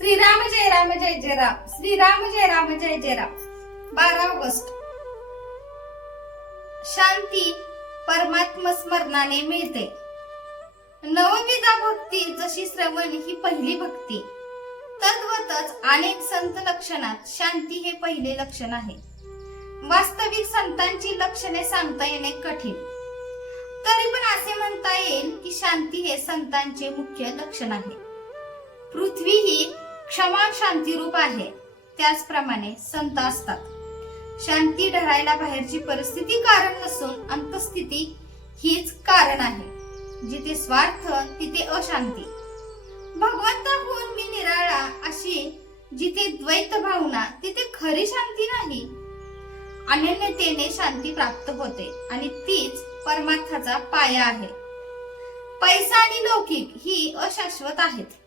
श्रीराम जय राम जय जय राम, श्रीराम जय राम जय जय Ram. 12 August. शांती परमात्मा स्मरणाने मिळते. नवविधा भक्ती जशी श्रवण ही पहिली भक्ती, तद्वतच अनेक संत लक्षणात शांती हे पहिले लक्षण आहे. वास्तविक संतांची लक्षणे सांगता येणे कठीण, तरी पण असे म्हणता येईल की शांती हे संतांचे मुख्य लक्षण आहे. पृथ्वी ही क्षमा शांती रूप आहे, त्याचप्रमाणे संत असतात. शांती ढळायला बाहेरची परिस्थिती कारण नसून अंतस्थिती हीच कारण आहे. जिथे स्वार्थ तिथे अशांती, भगवंताहून मी निराळा अशी जिथे द्वैत भावना तिथे खरी शांती नाही. अनन्यतेने शांती प्राप्त होते आणि तीच परमार्थाचा पाया आहे. पैसा आणि लौकिक ही अशाश्वत आहेत,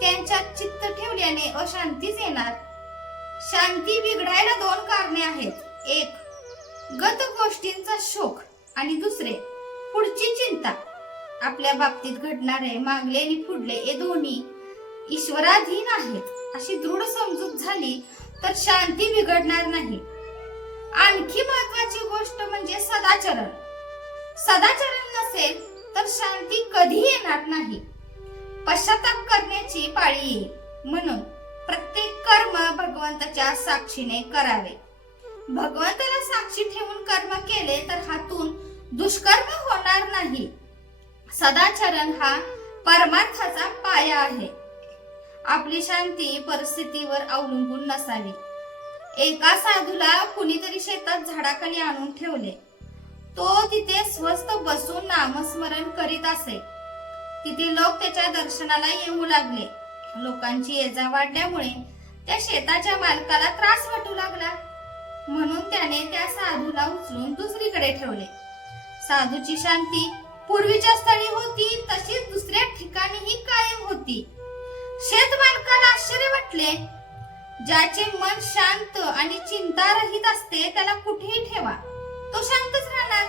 त्यांच्यात चित्त ठेवल्याने अशांतीच येणार. शांती बिघडायला 2 कारणे आहेत. एक, गत गोष्टींचा शोक आणि दुसरे पुढची चिंता. आपल्या बाबतीत घडणारे मागले आणि पुढले हे दोन्ही ईश्वराधीन आहेत अशी दृढ समजूत झाली तर शांती बिघडणार नाही. आणखी महत्वाची गोष्ट म्हणजे सदाचरण. सदाचरण नसेल तर शांती कधी येणार नाही. पश्चाताप करण्याची पाळी येईल. म्हणून प्रत्येक कर्म भगवंताच्या साक्षीने करावे. भगवंताला साक्षी ठेवून कर्म केले तर हातून दुष्कर्म होणार नाही. सदाचरण हा परमार्थाचा पाया आहे. आपली शांती परिस्थितीवर अवलंबून नसावी. एका साधूला कुणीतरी शेतात झाडाखाली आणून ठेवले. तो तिथे स्वस्थ बसून नामस्मरण करीत असे. तिथे लोक त्याच्या दर्शनाला येऊ लागले. लोकांची ये-जा वाढल्यामुळे त्या शेताच्या मालकाला त्रास वाटू लागला. म्हणून त्याने त्या साधूला उचलून दुसरीकडे ठेवले. साधूची शांती पूर्वीच्या स्थळी होती तशीच दुसऱ्या ठिकाणीही कायम होती. शेतमालकाला आश्चर्य वाटले. ज्याचे मन शांत आणि चिंतारहित असते त्याला कुठेही ठेवा, तो शांतच राहणार.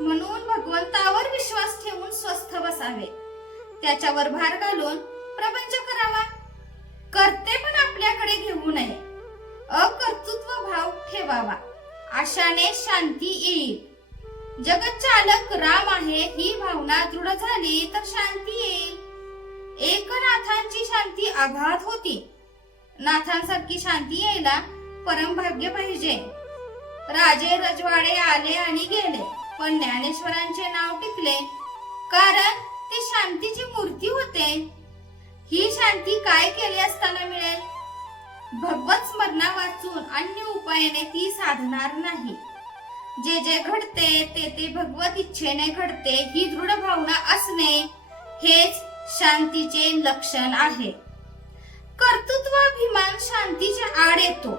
म्हणून भगवंतावर विश्वास ठेवून स्वस्थ बसावे. त्याच्यावर भार घालून प्रपंच करावा. करते पण आपल्याकडे घेऊ नये. अकर्तृत्व भाव ठेवावा. अशाने शांती येईल. जगत चालक राम आहे ही भावना दृढ झाली तर शांती येईल. एकनाथांची शांती अगाध होती. नाथांसारखी शांती यायला परमभाग्य पाहिजे. राजे रजवाडे आले आणि गेले, पण ज्ञानेश्वरांचे नाव टिकले, कारण ते शांतीची मूर्ती होते. ही शांती काय केली असताना मिळेल? भगवत स्मरणा वाचून अन्य उपायाने ती साधणार नाही. जे जे घडते ते भगवत इच्छेने घडते ही दृढ भावना असणे हेच शांतीचे लक्षण आहे. कर्तृत्वाभिमान शांतीच्या आड येतो.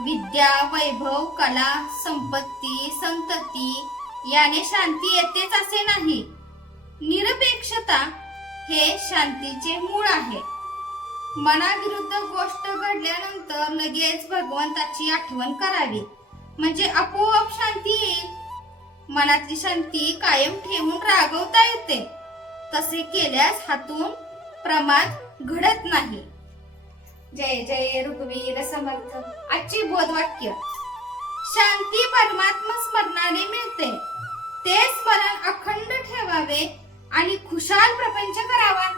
विद्या, वैभव, कला, संपत्ती, संतती याने शांती येतेच असे नाही. निरपेक्षता हे शांतीचे मूळ आहे. मनाविरुद्ध गोष्ट घडल्यानंतर लगेच भगवंताची आठवण करावी, म्हणजे आपोआप शांती येईल. मनातली शांती कायम ठेवून रागवता येते. तसे केल्यास हातून प्रमाद घडत नाही. जय जय रघुवीर समर्थ. आजची बोधवाक्य. शांती परमात्मा स्मरणाने मिळते. ते स्मरण अखंड ठेवावे आणि खुशाल प्रपंच करावा.